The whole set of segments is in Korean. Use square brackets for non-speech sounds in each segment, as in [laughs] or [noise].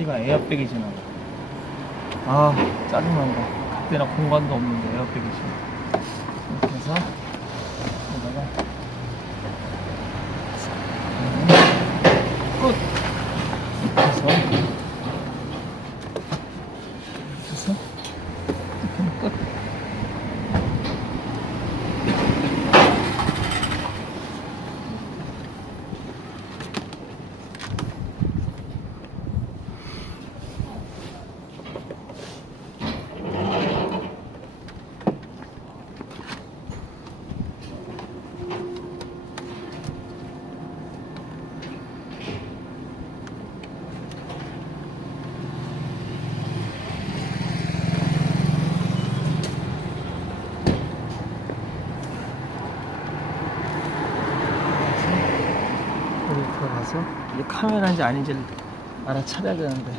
이거 에어백이잖아. 아, 짜증난다. 그때나 공간도 없는데 에어백이지. 이렇게 해서, 여기다가, 음, 끝! 이렇게 해서, 이렇게 해서, 이렇게 하면 끝. 여기 들어가서 이게 카메라인지 아닌지를 알아차려야 되는데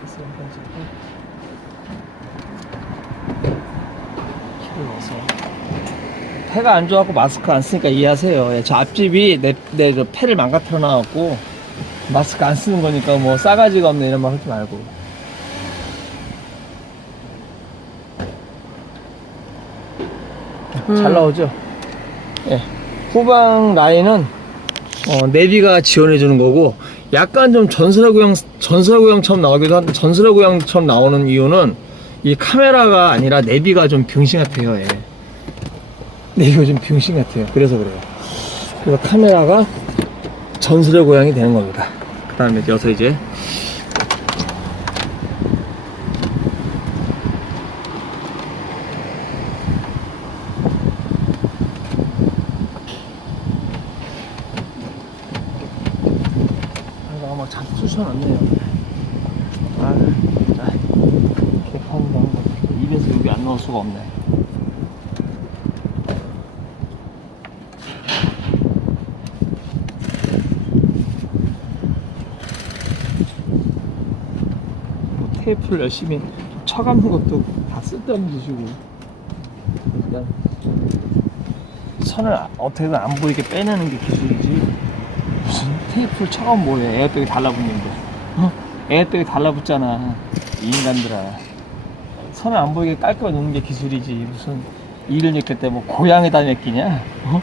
그래서 한번 찍고 키를 넣어서 폐가 안 좋아갖고 마스크 안 쓰니까 이해하세요. 예, 저 앞집이 내, 내그 폐를 망가뜨려 놔갖고 마스크 안 쓰는 거니까 뭐 싸가지가 없네 이런 말 하지 말고. 잘 나오죠? 예. 후방 라인은 어, 내비가 지원해 주는 거고 약간 좀 전설의 고향 전설의 고향처럼 나오기도 한 전설의 고향처럼 나오는 이유는 이 카메라가 아니라 내비가 좀 병신 같아요. 예. 내비가 좀 병신 같아요. 그래서 그래요. 그래서 카메라가 전설의 고향이 되는 겁니다. 그 다음에 여기서 이제 막 잔뜩 쑤셔놨네요. 아, 진짜 개판도 한 거. 입에서 여기 안 넣을 수가 없네. 테이프를 열심히 쳐감는 것도 다 쓸데없는 짓이고. 그냥 선을 어떻게든 안 보이게 빼내는 게 기술이지. 무슨 테이프를 쳐가면 뭐해 에어백이 달라붙는데 어? 에어백이 달라붙잖아 이 인간들아 선을 안 보이게 깔끔하게 놓는 게 기술이지 무슨 일을 느낄 때뭐 고양에다 맡기냐 어?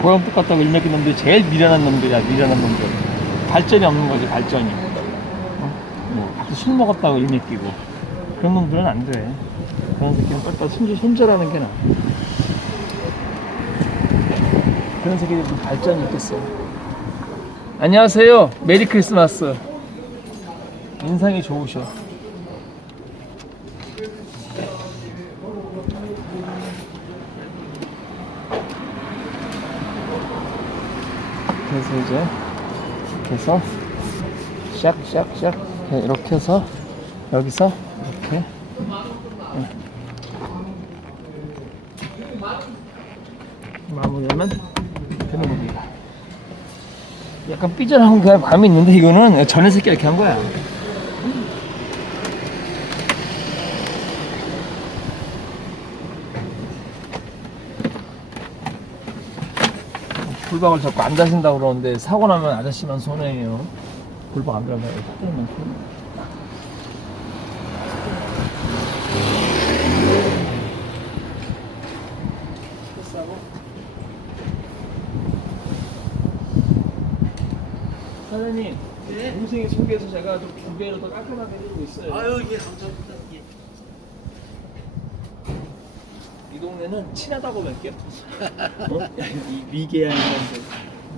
고양 똑같다고 일 맡긴 놈들이 제일 미련한 놈들이야 미련한 놈들 발전이 없는 거지 발전이 술 먹었다고 일 맡기고 그런 놈들은 안 돼 그런 새끼는 빨리 손절, 손절하는 게 나아 그런 새끼들이 좀 발전이 있겠어 안녕하세요. 메리 크리스마스. 인상이 좋으셔. 그래서 이제 이렇게 해서 샥샥샥 이렇게 해서 여기서 이렇게 응. 마무리하면 되는 겁니다. 약간 삐져나온 그냥 감이 있는데 이거는 전에 새끼 이렇게 한 거야. 불박을 자꾸 안 다신다고 그러는데 사고 나면 아저씨만 손해예요. 불박 안 들어가요. 사장님만 손해. 사장님, 동생이 소개해서 제가 좀 두 배로 더 깔끔하게 해드리고 있어요. 아유 예 감사합니다. 예. 이 동네는 친하다고 뵐게요. [laughs] 어? 이 미개하니까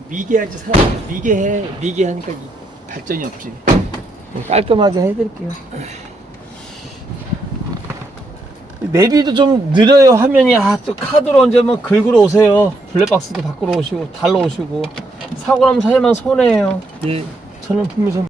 미개하지 사람 미개해 미개하니까 이 발전이 없지. 깔끔하게 해드릴게요. 내비도 좀 느려요 화면이 아 또 카드로 언제 뭐 긁으러 오세요 블랙박스도 바꾸러 오시고 달러 오시고 사고 나면 사야만 손해예요 예. 저는 분명히